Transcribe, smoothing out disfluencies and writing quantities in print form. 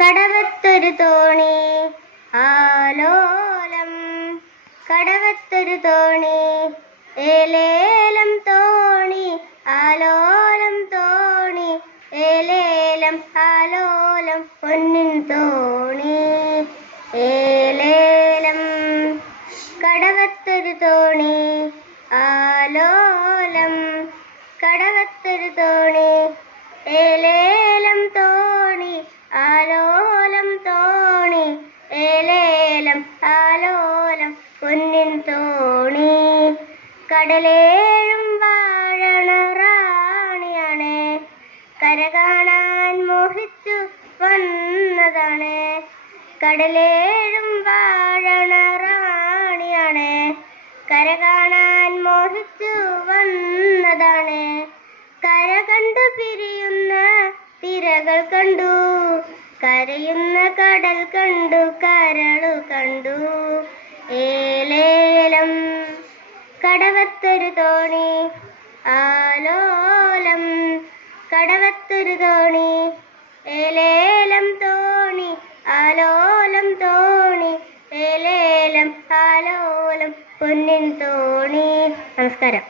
കടവത്തൊരു തോണി ആലോലം, കടവത്തൊരു തോണി ഏലേലം തോണി ആലോലം തോണി ഏലേലം ആലോലം പൊന്നിൻ തോണി ഏലേലം. കടവത്തൊരു തോണി ആലോലം, കടവത്തൊരു തോണി ഏലേലം തോണി ആലോലം തോണി ഏലേലം ആലോലം പൊന്നിൻ തോണി. കടലേഴും വാഴണ റാണിയാണ്, കര കാണാൻ മോഹിച്ചു വന്നതാണ്. കടലേഴും വാഴണ റാണിയാണ്, കര കാണാൻ മോഹിച്ചു വന്നതാണ്. കര കണ്ടു പിരിയുന്ന തിരകൾ കണ്ടു, കരയുന്ന കടൽ കണ്ടു, കരളു കണ്ടു. ഏലേലം. കടവത്തൊരു തോണി ആലോലം, കടവത്തൊരു തോണി ഏലേലം തോണി ആലോലം തോണി ഏലേലം ആലോലം പൊന്നിൻ തോണി. നമസ്കാരം.